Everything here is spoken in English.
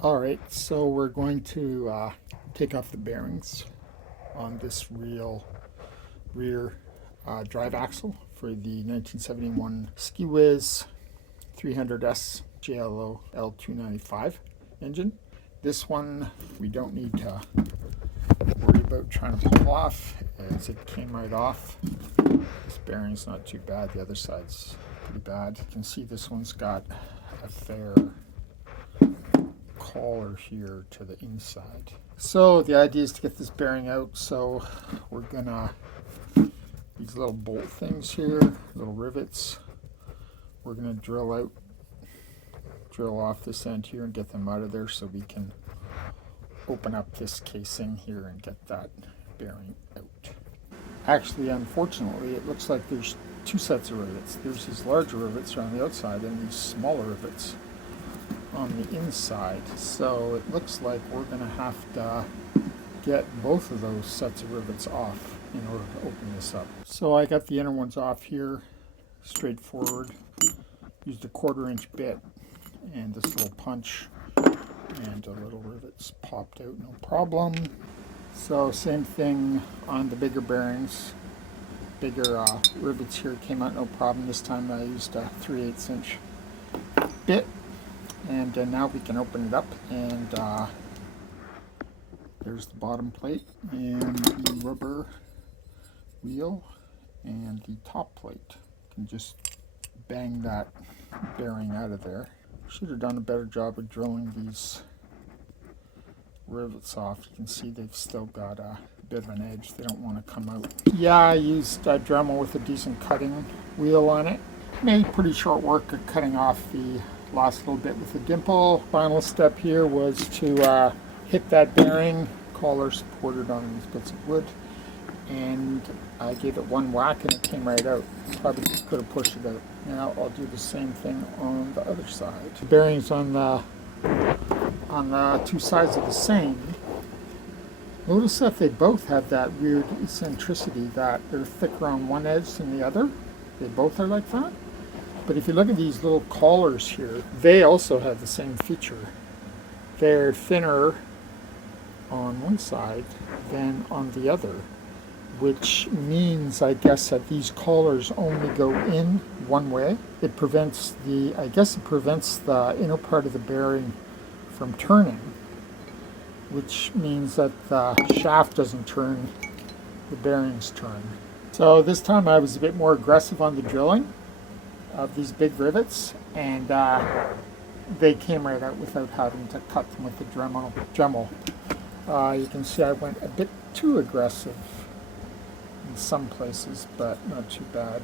Alright, so we're going to take off the bearings on this rear drive axle for the 1971 Ski Whiz 300S JLO L295 engine. This one we don't need to worry about trying to pull off, as it came right off. This bearing's not too bad, the other side's pretty bad. You can see this one's got a fair collar here to the inside. So the idea is to get this bearing out, so we're gonna, these little bolt things here, little rivets, we're gonna drill off this end here and get them out of there so we can open up this casing here and get that bearing out. Actually, unfortunately, it looks like there's two sets of rivets. There's these larger rivets around the outside and these smaller rivets on the inside. So it looks like we're going to have to get both of those sets of rivets off in order to open this up. So I got the inner ones off here, straightforward. Used a 1/4 inch bit and this little punch, and the little rivets popped out no problem. So same thing on the bigger bearings. Bigger rivets here came out no problem. This time I used a 3/8 inch bit. And now we can open it up, and there's the bottom plate and the rubber wheel and the top plate. You can just bang that bearing out of there. Should have done a better job of drilling these rivets off. You can see they've still got a bit of an edge. They don't want to come out. Yeah, I used a Dremel with a decent cutting wheel on it. Made pretty short work of cutting off the last little bit with the dimple. Final step here was to hit that bearing, collar supported on these bits of wood, and I gave it one whack and it came right out. Probably could have pushed it out. Now I'll do the same thing on the other side. The bearings on the two sides are the same. Notice that they both have that weird eccentricity, that they're thicker on one edge than the other. They both are like that. But if you look at these little collars here, they also have the same feature. They're thinner on one side than on the other, which means, I guess, that these collars only go in one way. It prevents the inner part of the bearing from turning, which means that the shaft doesn't turn, the bearings turn. So this time I was a bit more aggressive on the drilling of these big rivets, and they came right out without having to cut them with the Dremel. You can see I went a bit too aggressive in some places, but not too bad.